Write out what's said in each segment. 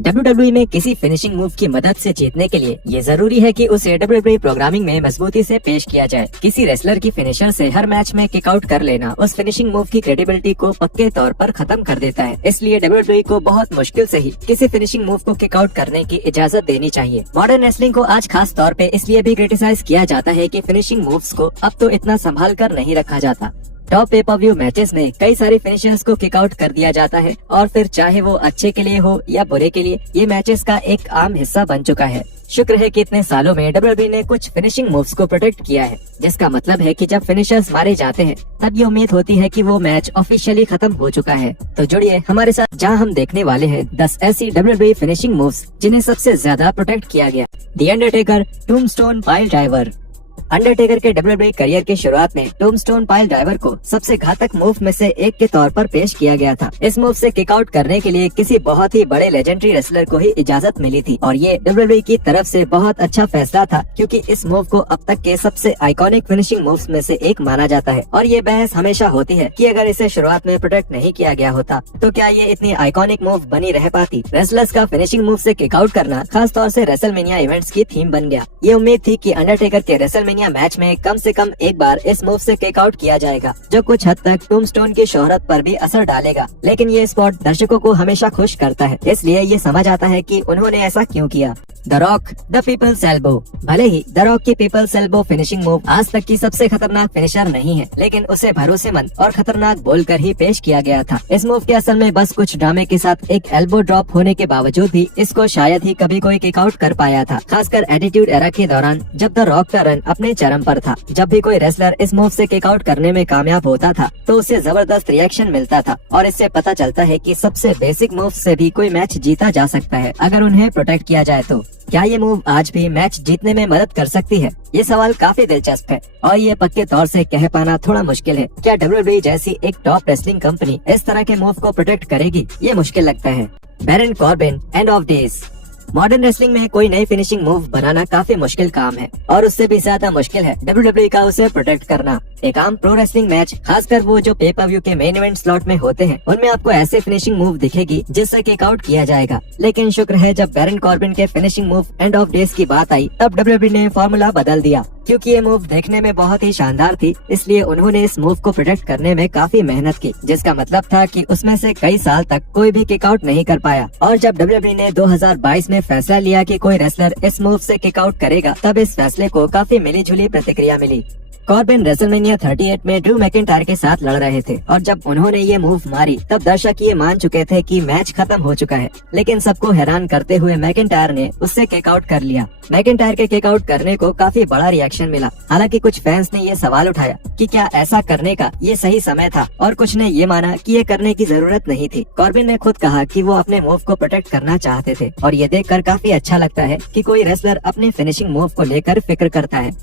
WWE में किसी finishing move की मदद से जीतने के लिए ये जरूरी है कि उसे WWE प्रोग्रामिंग में मजबूती से पेश किया जाए। किसी रेसलर की फिनिशर से हर मैच में किक आउट कर लेना उस फिनिशिंग मूव की क्रेडिबिलिटी को पक्के तौर पर खत्म कर देता है। इसलिए WWE को बहुत मुश्किल से ही किसी फिनिशिंग मूव को किक आउट करने की इजाजत देनी चाहिए। मॉडर्न रेसलिंग को आज खास तौर पे इसलिए भी क्रिटिसाइज किया जाता है कि फिनिशिंग मूव्स को अब तो इतना संभाल कर नहीं रखा जाता। टॉप पे पर व्यू मैचेस में कई सारे फिनिशर्स को किक आउट कर दिया जाता है और फिर चाहे वो अच्छे के लिए हो या बुरे के लिए, ये मैचेस का एक आम हिस्सा बन चुका है। शुक्र है कि इतने सालों में WWE ने कुछ फिनिशिंग मूव्स को प्रोटेक्ट किया है, जिसका मतलब है कि जब फिनिशर्स मारे जाते हैं तब ये उम्मीद होती है कि वो मैच ऑफिशियली खत्म हो चुका है। तो जुड़िए हमारे साथ, जहां हम देखने वाले हैं 10 ऐसी WWE फिनिशिंग मूव्स जिन्हें सबसे ज्यादा प्रोटेक्ट किया गया। The Undertaker tombstone pile driver. Undertaker के WWE करियर की शुरुआत में टूम्बस्टोन पाइल ड्राइवर को सबसे घातक मूव में से एक के तौर पर पेश किया गया था। इस मूव से किक आउट करने के लिए किसी बहुत ही बड़े लेजेंडरी रेसलर को ही इजाजत मिली थी और ये WWE की तरफ से बहुत अच्छा फैसला था, क्योंकि इस मूव को अब तक के सबसे आइकॉनिक फिनिशिंग मूव्स में से एक माना जाता है। और ये बहस हमेशा होती है कि अगर इसे शुरुआत में प्रोटेक्ट नहीं किया गया होता तो क्या ये इतनी आइकॉनिक मूव बनी रह पाती। रेसलर्स का फिनिशिंग मूव से किक आउट करना खास तौर से रेसलमेनिया इवेंट्स की थीम बन गया। ये उम्मीद थी कि अंडरटेकर के रेसलमेनिया मैच में कम से कम एक बार इस मूव से किक आउट किया जाएगा, जो कुछ हद तक टूम्बस्टोन की शोहरत पर भी असर डालेगा। लेकिन ये स्पॉट दर्शकों को हमेशा खुश करता है, इसलिए ये समझ आता है कि उन्होंने ऐसा क्यों किया। The rock the people's elbow. भले ही द रॉक की पीपल्स एल्बो फिनिशिंग मूव आज तक की सबसे खतरनाक फिनिशर नहीं है, लेकिन उसे भरोसेमंद और खतरनाक बोलकर ही पेश किया गया था। इस मूव के असल में बस कुछ ड्रामे के साथ एक एल्बो ड्रॉप होने के बावजूद भी इसको शायद ही कभी कोई किक आउट कर पाया था, खासकर एटीट्यूड एरा के दौरान जब द रॉक का रन अपने चरम पर था। जब भी कोई रेसलर इस मूव से किक आउट करने में कामयाब होता था तो उसे जबरदस्त रिएक्शन मिलता था और इससे पता चलता है कि सबसे बेसिक मूव से भी कोई मैच जीता जा सकता है अगर उन्हें प्रोटेक्ट किया जाए तो। क्या ये मूव आज भी मैच जीतने में मदद कर सकती है? ये सवाल काफी दिलचस्प है और ये पक्के तौर से कह पाना थोड़ा मुश्किल है। क्या WWE जैसी एक टॉप रेसलिंग कंपनी इस तरह के मूव को प्रोटेक्ट करेगी? ये मुश्किल लगता है। Baron Corbin end of days. Modern wrestling में कोई नई फिनिशिंग मूव बनाना काफी मुश्किल काम है और उससे भी ज्यादा मुश्किल है WWE का उसे प्रोटेक्ट करना। एक आम प्रो रेसलिंग मैच, खासकर वो जो पे पर व्यू के मेन इवेंट स्लॉट में होते हैं, उनमें आपको ऐसे फिनिशिंग मूव दिखेगी जिससे किक आउट किया जाएगा। लेकिन शुक्र है जब बैरन कॉर्बिन के finishing move and of days की बात आई तब WWE ने फॉर्मूला बदल दिया। क्योंकि ये मूव देखने में बहुत ही शानदार थी, इसलिए उन्होंने इस मूव को प्रोटेक्ट करने में काफी मेहनत की, जिसका मतलब था कि उसमें से कई साल तक कोई भी किक आउट नहीं कर पाया। और जब WWE ने 2022 में फैसला लिया कि कोई रेसलर इस मूव से किक आउट करेगा, तब इस फैसले को काफी मिली जुली प्रतिक्रिया मिली। कॉर्बिन रेसलमेनिया 38 में ड्रू मैकिंटायर के साथ लड़ रहे थे और जब उन्होंने ये मूव मारी तब दर्शक ये मान चुके थे कि मैच खत्म हो चुका है। लेकिन सबको हैरान करते हुए मैकिंटायर ने उससे किक आउट कर लिया। मैकिंटायर के किक आउट करने को काफी बड़ा रिएक्शन मिला। हालांकि कुछ फैंस ने ये सवाल उठाया कि क्या ऐसा करने का ये सही समय था, और कुछ ने ये माना कि ये करने की जरूरत नहीं थी। कॉर्बिन ने खुद कहा कि वो अपने मूव को प्रोटेक्ट करना चाहते थे और ये देखकर काफी अच्छा लगता है कि कोई रेसलर अपने फिनिशिंग मूव को लेकर फिक्र करता है।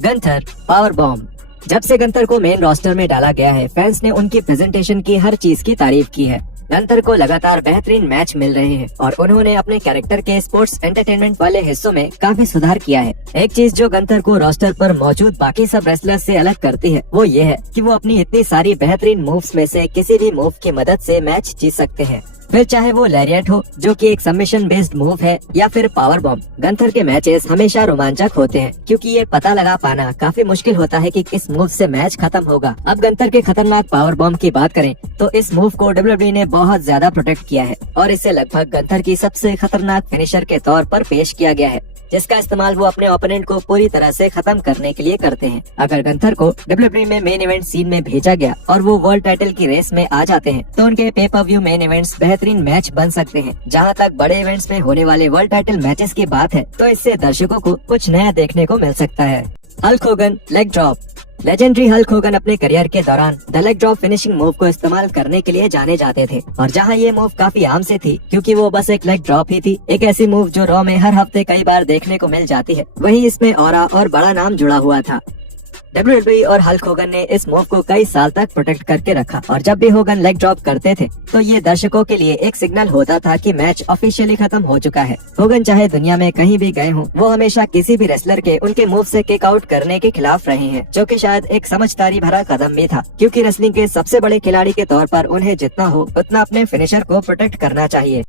Gunther power bomb. जब से गंथर को मेन रोस्टर में डाला गया है, फैंस ने उनकी प्रेजेंटेशन की हर चीज की तारीफ की है। गंथर को लगातार बेहतरीन मैच मिल रहे हैं और उन्होंने अपने कैरेक्टर के स्पोर्ट्स एंटरटेनमेंट वाले हिस्सों में काफी सुधार किया है। एक चीज जो गंथर को रोस्टर पर मौजूद बाकी सब रेसलर्स से अलग करती है वो ये है कि वो अपनी इतनी सारी बेहतरीन मूव्स में से किसी भी मूव की मदद से मैच जीत सकते हैं, फिर चाहे वो लैरिएट हो जो कि एक सबमिशन बेस्ड मूव है या फिर पावर बॉम्ब। गंथर के मैचेस हमेशा रोमांचक होते हैं क्योंकि ये पता लगा पाना काफी मुश्किल होता है कि किस मूव से मैच खत्म होगा। अब गंथर के खतरनाक पावर बॉम्ब की बात करें तो इस मूव को WWE ने बहुत ज्यादा प्रोटेक्ट किया है और इसे लगभग गंथर की सबसे खतरनाक फिनिशर के तौर पर पेश किया गया है, जिसका इस्तेमाल वो अपने ओपोनेंट को पूरी तरह से खत्म करने के लिए करते हैं। अगर गंथर को WWE में मेन इवेंट सीन में भेजा गया और वो वर्ल्ड टाइटल की रेस में आ जाते हैं तो उनके पे पर व्यू मेन इवेंट्स बेहतरीन मैच बन सकते हैं। जहां तक बड़े इवेंट्स में होने वाले वर्ल्ड टाइटल मैचेस की बात है तो इससे दर्शकों को कुछ नया देखने को मिल सकता है। Hulk Hogan leg drop. Legendary Hulk Hogan अपने करियर के दौरान the leg drop finishing move को इस्तेमाल करने के लिए जाने जाते थे और जहां ये मूव काफी आम से थी क्योंकि वो बस एक लेग ड्रॉप ही थी, एक ऐसी मूव जो रॉ में हर हफ्ते कई बार देखने को मिल जाती है, वहीं इसमें ऑरा और बड़ा नाम जुड़ा हुआ था। WWE और हल्क होगन ने इस मूव को कई साल तक प्रोटेक्ट करके रखा और जब भी होगन लेग ड्रॉप करते थे तो ये दर्शकों के लिए एक सिग्नल होता था कि मैच ऑफिशियली खत्म हो चुका है। होगन चाहे दुनिया में कहीं भी गए हों, वो हमेशा किसी भी रेसलर के उनके मूव से किक आउट करने के खिलाफ रहे हैं, जो कि शायद एक समझदारी भरा कदम भी था क्योंकि रेसलिंग के सबसे बड़े खिलाड़ी के तौर पर उन्हें जितना हो उतना अपने फिनिशर को प्रोटेक्ट करना चाहिए।